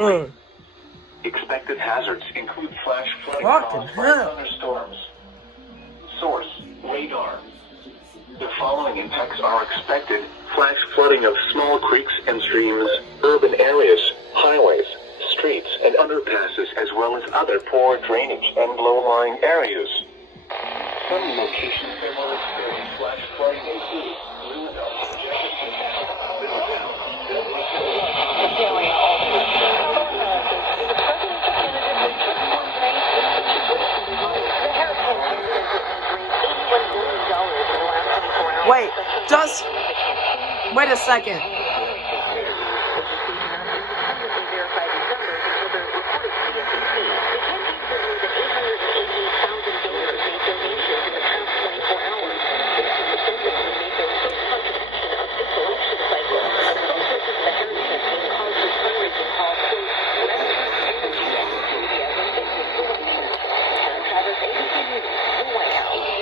away. Expected hazards include flash flooding caused by thunderstorms. Source: radar. The following impacts are expected: flash flooding of small creeks and streams, urban areas, highways, streets, and underpasses, as well as other poor drainage and low-lying areas. Some locations that will experience flash flooding include Louisville, Jefferson, Middletown, Wait a second.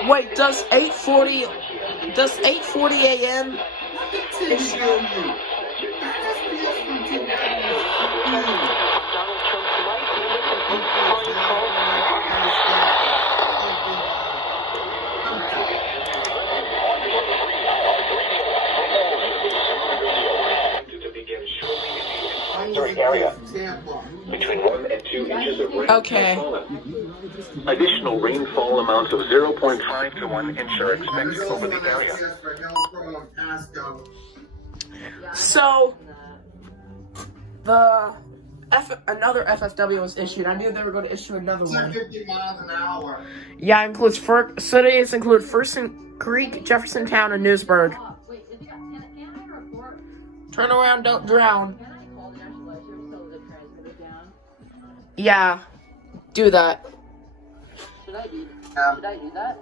Wait, does 8:40 a.m. area. Between 1 and 2 inches of rain has fallen. Additional rainfall amounts of 0.5 to 1 inch are expected over the area. So, another FFW was issued. I knew they were going to issue another one. 50 miles an hour. Yeah, includes cities include Ferguson Creek, Jeffersontown, and Newsburg. Turn around, don't drown. Yeah, do that. Should I do that?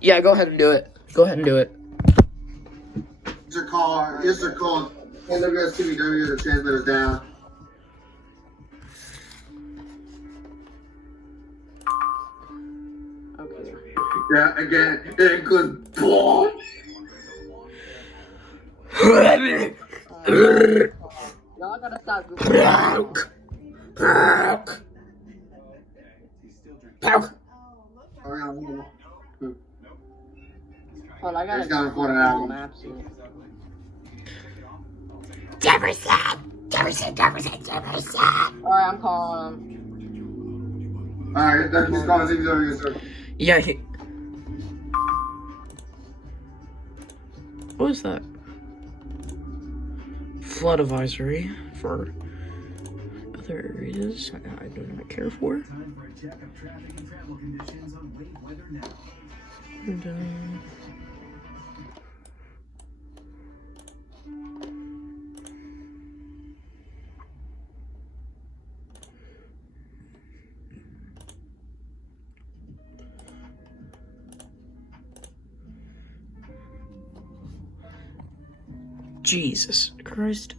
Yeah, go ahead and do it. Here's your call. Hey, look at CBW, the transmitter's down. Okay. Yeah, again, it includes boom. Y'all gotta stop. Hold on, I gotta go for an hour. Maps. Jefferson. Alright, I'm calling him. Alright, that's just calling CBW, sir. Yeah, what is that? Flood advisory for other areas I do not care for. And, Jesus Christ.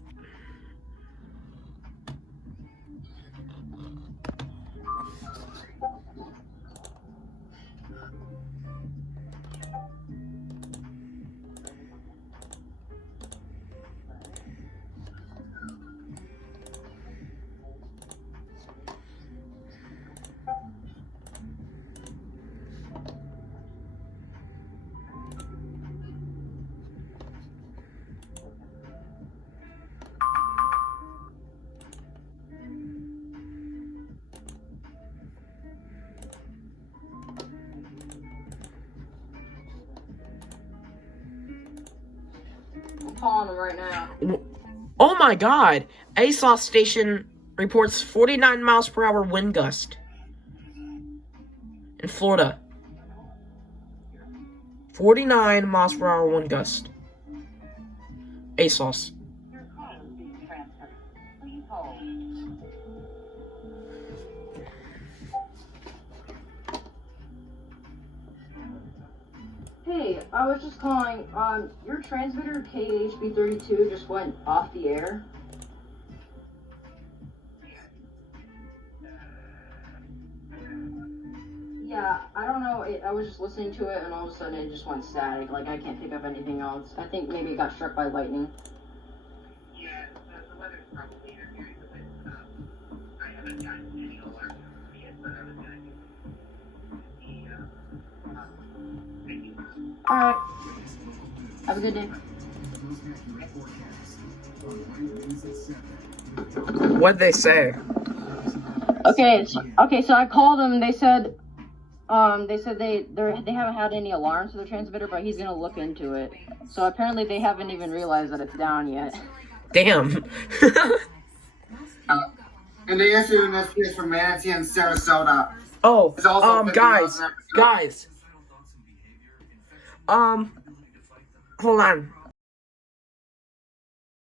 I'm calling him right now. Oh my God! ASOS station reports 49 miles per hour wind gust in Florida. 49 miles per hour wind gust. ASOS. Your call is being transferred. Please hold. Hey, I was just calling. Your transmitter KHB32 just went off the air. Yeah, I don't know. I was just listening to it, and all of a sudden it just went static. Like, I can't pick up anything else. I think maybe it got struck by lightning. Yeah, the weather's probably interfering with it. Alright. Have a good day. What'd they say? Okay, so I called them. They said they haven't had any alarms for the transmitter, but he's gonna look into it. So apparently they haven't even realized that it's down yet. Damn. And they issued an SPS for Manatee and Sarasota. Oh, It's also 50 guys, miles an hour. hold on.